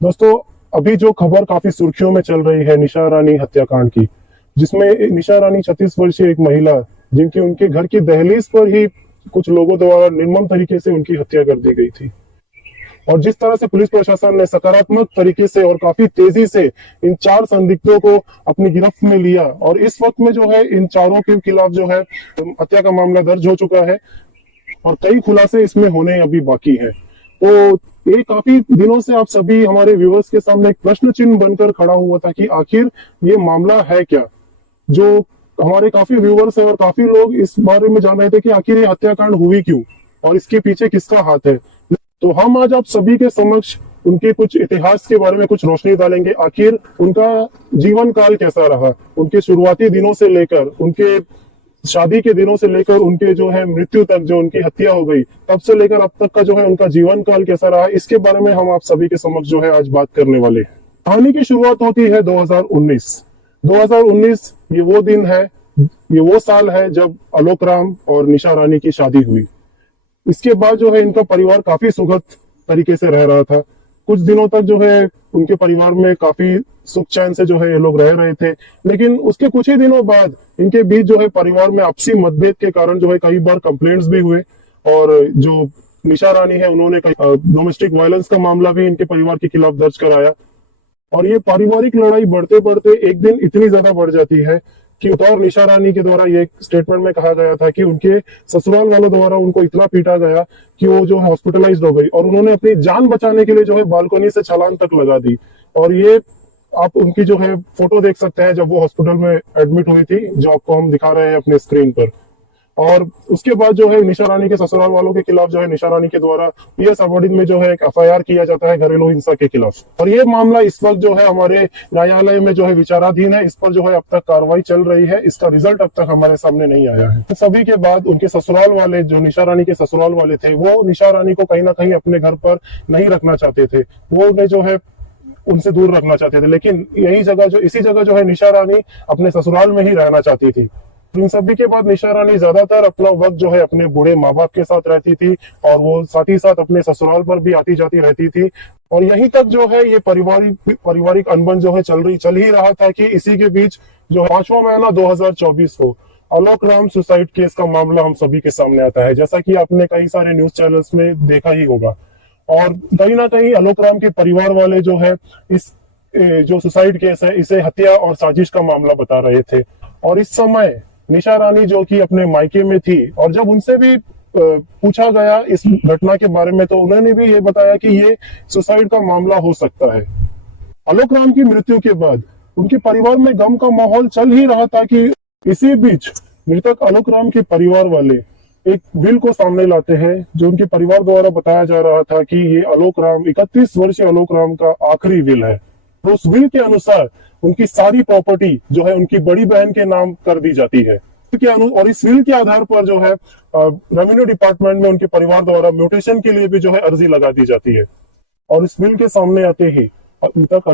दोस्तों, अभी जो खबर काफी सुर्खियों में चल रही है निशा रानी हत्याकांड की, जिसमें निशा रानी 36 वर्षीय एक महिला, जिनकी उनके घर की दहलीज पर ही कुछ लोगों द्वारा निर्मम तरीके से उनकी हत्या कर दी गई थी। और जिस तरह से पुलिस प्रशासन ने सकारात्मक तरीके से और काफी तेजी से इन चार संदिग्धों को अपनी गिरफ्त में लिया, और इस वक्त में जो है इन चारों के खिलाफ जो है हत्या का मामला दर्ज हो चुका है और कई खुलासे इसमें होने अभी बाकी है। तो ये काफी दिनों से आप सभी हमारे व्यूवर्स के सामने एक प्रश्न चिन्ह बनकर खड़ा हुआ था कि आखिर ये मामला है क्या। जो हमारे काफी व्यूवर्स हैं और काफी लोग इस बारे में जान रहे थे कि आखिर ये हत्याकांड हुई क्यों और इसके पीछे किसका हाथ है। तो हम आज आप सभी के समक्ष उनके कुछ इतिहास के बारे में कुछ रोशनी डालेंगे। आखिर उनका जीवन काल कैसा रहा, उनके शुरुआती दिनों से लेकर उनके शादी के दिनों से लेकर उनके जो है मृत्यु तक, जो उनकी हत्या हो गई तब से लेकर अब तक का जो है उनका जीवन काल कैसा रहा, इसके बारे में हम आप सभी के समक्ष जो है आज बात करने वाले हैं। कहानी की शुरुआत होती है 2019। 2019 ये वो दिन है, ये वो साल है जब आलोक राम और निशा रानी की शादी हुई। इसके बाद जो है इनका परिवार काफी सुखद तरीके से रह रहा था। कुछ दिनों तक जो है उनके परिवार में काफी सुख चैन से जो है ये लोग रह रहे थे, लेकिन उसके कुछ ही दिनों बाद इनके बीच जो है परिवार में आपसी मतभेद के कारण जो है कई बार कंप्लेंट्स भी हुए। और जो निशा रानी है उन्होंने डोमेस्टिक वायलेंस का मामला भी इनके परिवार के खिलाफ दर्ज कराया। और ये पारिवारिक लड़ाई बढ़ते बढ़ते एक दिन इतनी ज्यादा बढ़ जाती है कि और निशा रानी के द्वारा ये स्टेटमेंट में कहा गया था कि उनके ससुराल वालों द्वारा उनको इतना पीटा गया कि वो जो हॉस्पिटलाइज्ड हो गई और उन्होंने अपनी जान बचाने के लिए जो है बालकनी से छलांग तक लगा दी। और ये आप उनकी जो है फोटो देख सकते हैं जब वो हॉस्पिटल में एडमिट हुई थी, जो आपको हम दिखा रहे हैं अपने स्क्रीन पर। और उसके बाद जो है निशा रानी के ससुराल वालों के खिलाफ जो है निशा रानी के द्वारा पीएस अबोडिन में जो है एक एफआईआर किया जाता है घरेलू हिंसा के खिलाफ। और ये मामला इस वक्त जो है हमारे न्यायालय में जो है विचाराधीन है। इस पर जो है अब तक कार्रवाई चल रही है, इसका रिजल्ट अब तक हमारे सामने नहीं आया है। सभी के बाद उनके ससुराल वाले, जो निशा रानी के ससुराल वाले थे, वो निशा रानी को कहीं ना कहीं अपने घर पर नहीं रखना चाहते थे, वो उन्हें जो है उनसे दूर रखना चाहते थे। लेकिन यही जगह जो इसी जगह जो है निशा रानी अपने ससुराल में ही रहना चाहती थी। इन सभी के बाद निशा रानी ज्यादातर अपना वक्त जो है अपने बूढ़े माँ बाप के साथ रहती थी और वो साथ ही साथ अपने ससुराल पर भी आती जाती रहती थी। और यहीं तक जो है ये पारिवारिक अनबन जो है चल ही रहा था कि इसी के बीच जो 5वां महीना 2024 को आलोक राम सुसाइड केस का मामला हम सभी के सामने आता है, जैसा कि आपने कई सारे न्यूज चैनल्स में देखा ही होगा। और कहीं ना कहीं आलोक राम के परिवार वाले जो है इस जो सुसाइड केस है इसे हत्या और साजिश का मामला बता रहे थे। और इस समय निशा रानी जो कि अपने मायके में थी, और जब उनसे भी पूछा गया इस घटना के बारे में, तो उन्होंने भी ये बताया कि ये सुसाइड का मामला हो सकता है। आलोक राम की मृत्यु के बाद उनके परिवार में गम का माहौल चल ही रहा था कि इसी बीच मृतक आलोक राम के परिवार वाले एक विल को सामने लाते हैं, जो उनके परिवार द्वारा बताया जा रहा था कि ये आलोक राम 31 वर्षीय आलोक राम का आखिरी विल है। तो उस विल के अनुसार उनकी सारी प्रॉपर्टी जो है उनकी बड़ी बहन के नाम कर दी जाती है। और इस विल के आधार पर जो है रेवेन्यू डिपार्टमेंट में उनके परिवार द्वारा म्यूटेशन के लिए भी जो है अर्जी लगा दी जाती है। और इस विल के सामने आते ही मृतक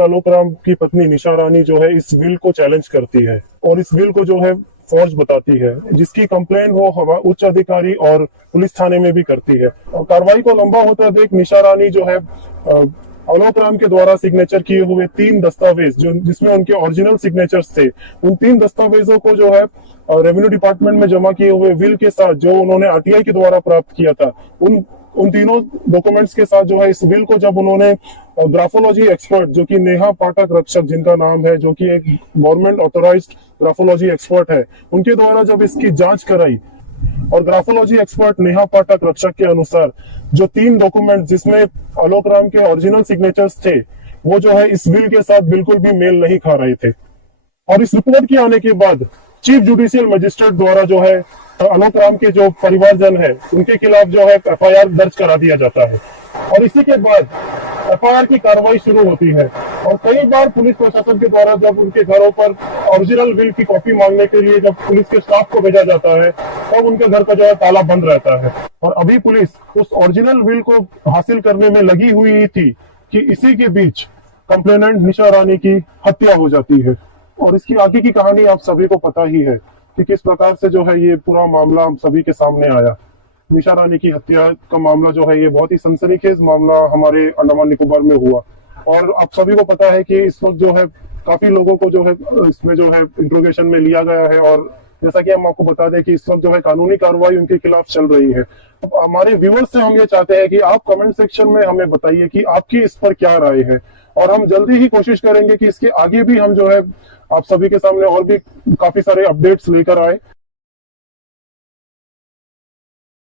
आलोक राम की पत्नी निशा रानी जो है इस विल को चैलेंज करती है और इस विल को जो है फौज बताती है, जिसकी कंप्लेन वो उच्च अधिकारी और पुलिस थाने में भी करती है। और कार्रवाई को लंबा होता देख निशा रानी जो है आलोक राम के द्वारा सिग्नेचर किए हुए 3 दस्तावेज, जो जिसमें उनके ओरिजिनल सिग्नेचर्स थे, उन 3 दस्तावेजों को जो है रेवेन्यू डिपार्टमेंट में जमा किए हुए विल के साथ जो उन्होंने आरटीआई के द्वारा प्राप्त किया था, उन तीनों डॉक्यूमेंट्स के साथ जो है इस विल को जब उन्होंने ग्राफोलॉजी एक्सपर्ट, जो कि नेहा पाठक रक्षक जिनका नाम है, जो कि एक गवर्नमेंट ऑथोराइज्ड ग्राफोलॉजी एक्सपर्ट है, उनके द्वारा जब इसकी जांच कराई, और ग्राफोलॉजी एक्सपर्ट नेहा पाठक रक्षक के अनुसार जो 3 डॉक्यूमेंट जिसमें आलोक राम के ओरिजिनल सिग्नेचर्स थे, वो जो है इस विल के साथ बिल्कुल भी मेल नहीं खा रहे थे। और इस रिपोर्ट के आने के बाद चीफ जुडिशियल मजिस्ट्रेट द्वारा जो है आलोक राम के जो परिवारजन है उनके खिलाफ जो है एफआईआर दर्ज करा दिया जाता है। और इसी के बाद एफआईआर की कार्रवाई शुरू होती है। और कई बार पुलिस प्रशासन के द्वारा जब उनके घरों पर ओरिजिनल विल की कॉपी मांगने के लिए जब पुलिस के स्टाफ को भेजा जाता है, तब उनके घर का जो है ताला बंद रहता है। और अभी पुलिस उस ओरिजिनल विल को हासिल करने में लगी हुई थी कि इसी के बीच कंप्लेनेंट निशा रानी की हत्या हो जाती है। और इसकी आगे की कहानी आप सभी को पता ही है कि किस प्रकार से जो है ये पूरा मामला हम सभी के सामने आया। निशा रानी की हत्या का मामला जो है ये बहुत ही सनसनीखेज मामला हमारे अंडमान निकोबार में हुआ। और आप सभी को पता है कि इस वक्त जो है काफी लोगों को जो है इसमें जो है इंट्रोगेशन में लिया गया है, और जैसा कि हम आपको बता दें कि इस वक्त जो है कानूनी कार्रवाई उनके खिलाफ चल रही है। अब हमारे व्यूअर्स से हम ये चाहते हैं कि आप कमेंट सेक्शन में हमें बताइए कि आपकी इस पर क्या राय है, और हम जल्दी ही कोशिश करेंगे कि इसके आगे भी हम जो है आप सभी के सामने और भी काफी सारे अपडेट्स लेकर आए।